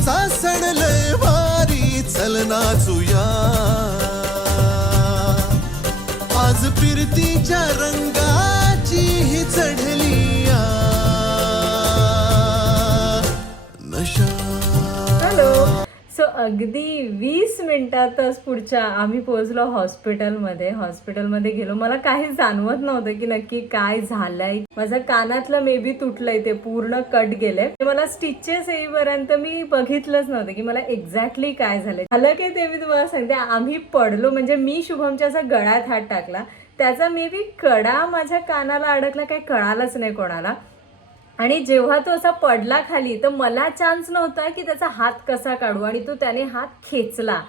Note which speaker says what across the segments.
Speaker 1: होळीचा सण लय भारी चल नाचूया. आज फिरतीच्या रंगाची ही
Speaker 2: चढली सो अगदी वीस मिनिटातच पुढच्या आम्ही पोहोचलो हॉस्पिटलमध्ये. हॉस्पिटलमध्ये गेलो. मला काही जाणवत नव्हतं की नक्की काय झालंय. माझं कानातलं मे बी तुटलंय ते पूर्ण कट गेले. मला स्टिचेस येईपर्यंत मी बघितलंच नव्हतं की मला एक्झॅक्टली काय झालंय. झालं की ते मी तुम्हाला सांगते. आम्ही पडलो म्हणजे मी शुभमच्या असा गळ्यात हात टाकला. त्याचा मे बी कडा माझ्या कानाला अडकला काही कळालंच नाही कोणाला. आणि जेव्हा तो असा पडला खाली तर मला चान्स नव्हता की त्याचा हात कसा काढू. आणि तो त्याने हात खेचला.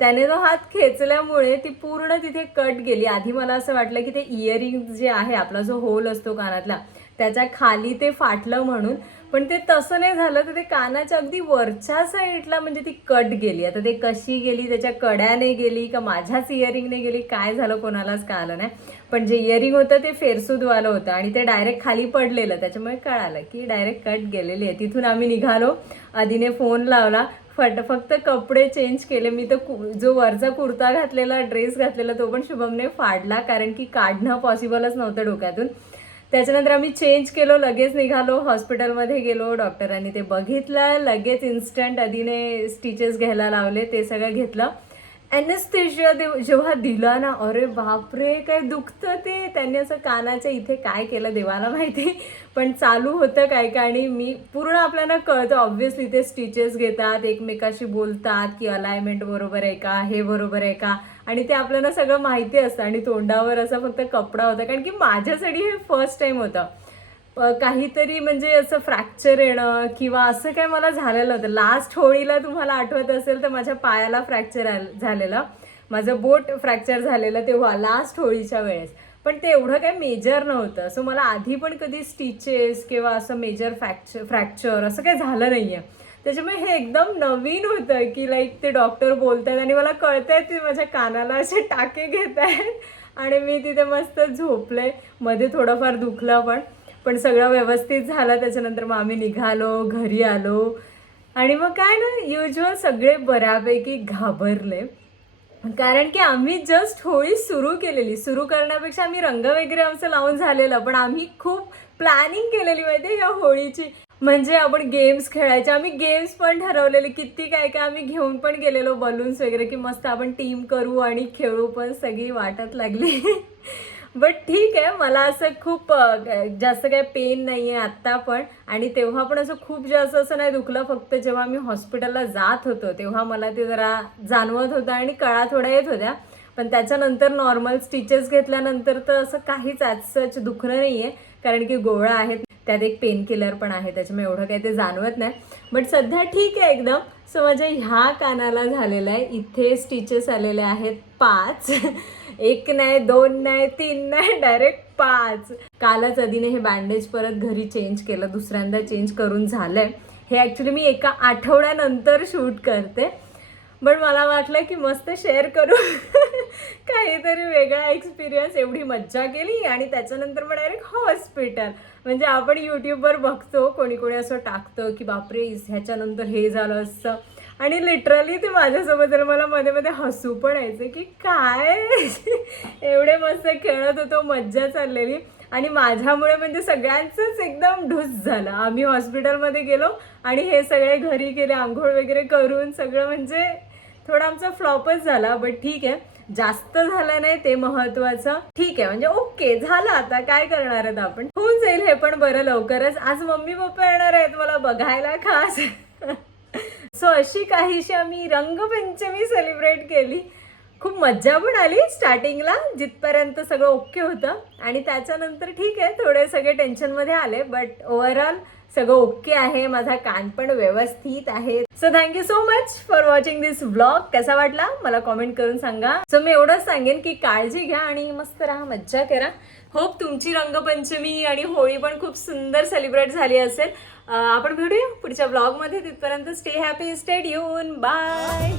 Speaker 2: त्याने तो हात खेचल्यामुळे ती पूर्ण तिथे कट गेली. आधी मला असं वाटलं की ते इयरिंग जे आहे आपला जो होल असतो कानातला त्याच्याखाली ते फाटलं म्हणून पण ते तसं नाही झालं तर ते कानाच्या अगदी वरच्या साईडला म्हणजे ती कट गेली. आता ते कशी गेली त्याच्या कड्याने गेली का माझ्याच इयरिंगने गेली काय झालं कोणालाच कळालं नाही. पण जे इयरिंग होतं ते फेरसूदवालं होतं आणि ते डायरेक्ट खाली पडलेलं. त्याच्यामुळे कळालं की डायरेक्ट कट गेलेली आहे. तिथून आम्ही निघालो. आधीने फोन लावला. फट फक्त कपडे चेंज केले. मी तर कु- जो वरचा कुर्ता घातलेला ड्रेस घातलेला तो पण शुभमने फाडला. कारण की काढणं पॉसिबलच नव्हतं डोक्यातून. त्याच्यानंतर आम्ही चेंज केलो लगेच निघालो हॉस्पिटलमध्ये गेलो डॉक्टरांनी ते बघितलं लगेच इन्स्टंट आधीने स्टिचेस घ्यायला लावले ते सगळं घेतलं. अॅनेस्थेशिया देव जेव्हा दिला ना अरे बापरे काय दुखतं ते. त्यांनी असं कानाच्या इथे काय केलं देवाला माहिती? पण चालू होतं काय काय आणि मी पूर्ण आपल्याला कळतं. ऑब्व्हियसली ते स्टिचेस घेतात एकमेकाशी बोलतात की अलायमेंट बरोबर आहे का हे बरोबर आहे का? आणि ते आपल्याला सगळं माहिती असतं आणि तोंडावर असा फक्त कपडा होता. कारण की माझ्यासाठी हे फर्स्ट टाइम होतं. काहीतरी म्हणजे असं फ्रॅक्चर येणं किंवा असं काय मला झालेलं होतं. लास्ट होळीला तुम्हाला आठवत असेल तर माझ्या पायाला फ्रॅक्चर झालेलं. माझं बोट फ्रॅक्चर झालेलं तेव्हा लास्ट होळीच्या वेळेस. पण ते एवढं काही मेजर नव्हतं. सो मला आधी पण कधी स्टिचेस किंवा असं मेजर फ्रॅक्चर फ्रॅक्चर असं काही झालं नाही आहे त्याच्यामुळे हे एकदम नवीन होतं की लाईक ते डॉक्टर बोलत आहेत आणि मला कळत आहे ते माझ्या कानाला असे टाके घेत आहेत आणि मी तिथे मस्त झोपले. मध्ये थोडंफार दुखलं पण. पण सगळं व्यवस्थित झालं. त्याच्यानंतर मग आम्ही निघालो घरी आलो. आणि मग काय ना युजल सगळे बऱ्यापैकी घाबरले. कारण की आम्ही जस्ट होळी सुरू केलेली. सुरू करण्यापेक्षा आम्ही रंग वगैरे आमचं लावून झालेलं. पण आम्ही खूप प्लॅनिंग केलेली माहिती आहे होळीची? म्हणजे आपण गेम्स खेळायचे. आम्ही गेम्स पण ठरवलेले. किती काय काय आम्ही घेऊन पण गेलेलो. बलून्स वगैरे की मस्त आपण टीम करू आणि खेळू पण सगळी वाटत लागली. बट ठीक आहे मला असं खूप जास्त काय पेन नाही आहे आत्ता पण. आणि तेव्हा पण असं खूप जास्त असं नाही दुखलं फक्त जेव्हा मी हॉस्पिटलला जात होतो तेव्हा मला ते जरा जाणवत होतं आणि कळा थोड्या येत होत्या. पण त्याच्यानंतर नॉर्मल स्टिचेस घेतल्यानंतर तर असं काहीच आज सच दुखणं नाही आहे कारण की गोळा आहेत त्यात एक पेन किलर पण आहे त्याच्यामुळे एवढं काही ते जाणवत नाही. बट सध्या ठीक आहे एकदम. सो माझ्या ह्या कानाला झालेलं आहे. इथे स्टिचेस आलेले आहेत पाच. एक नाही दोन नाही तीन नाही डायरेक्ट पाच. कालच आधीने हे बँडेज परत घरी चेंज केलं. दुसऱ्यांदा चेंज करून झालंय. हे ॲक्च्युली मी एका आठवड्यानंतर शूट करते. पण मला वाटलं की मस्त शेअर करू. काहीतरी वेगळा एक्सपिरियन्स एवढी मज्जा केली आणि त्याच्यानंतर मग डायरेक्ट हॉस्पिटल म्हणजे आपण यूट्यूबवर बघतो कोणी कोणी असं टाकतं की बापरे ह्याच्यानंतर हे झालं असतं. आणि लिटरली ते माझ्यासोबत जर मला मध्ये मध्ये हसू पण यायचं की काय? एवढे मस्त खेळत होतो मज्जा चाललेली. आणि माझ्यामुळे म्हणजे सगळ्यांचंच एकदम ढूस झालं. आम्ही हॉस्पिटलमध्ये गेलो आणि हे सगळे घरी गेले आंघोळ वगैरे करून सगळं म्हणजे थोडा आमचा फ्लॉपच झाला बट ठीक आहे. जास्त झालं नाही ते महत्वाचं. ठीक आहे म्हणजे ओके झालं आता काय करणार आहेत आपण? होऊन जाईल हे पण बरं लवकरच. आज मम्मी पप्पा येणार आहेत मला बघायला खास. सो अशी काहीशी आम्ही रंगपंचमी सेलिब्रेट केली. खूप मज्जा पण आली स्टार्टिंगला जिथपर्यंत सगळं ओके होतं. आणि त्याच्यानंतर ठीक आहे थोडे सगळे टेन्शनमध्ये आले बट ओव्हरऑल सगळं ओके आहे माझा कान पण व्यवस्थित आहे. So thank you so much for watching this vlog कसा वाटला? मला कॉमेंट करून सांगा. सो मी एवढंच सांगेन की काळजी घ्या आणि मस्त राहा मज्जा करा. होप तुमची रंगपंचमी आणि होळी पण खूप सुंदर सेलिब्रेट झाली असेल. आपण भेटूया पुढच्या ब्लॉगमध्ये तिथपर्यंत स्टे हॅपी स्टे येऊन बाय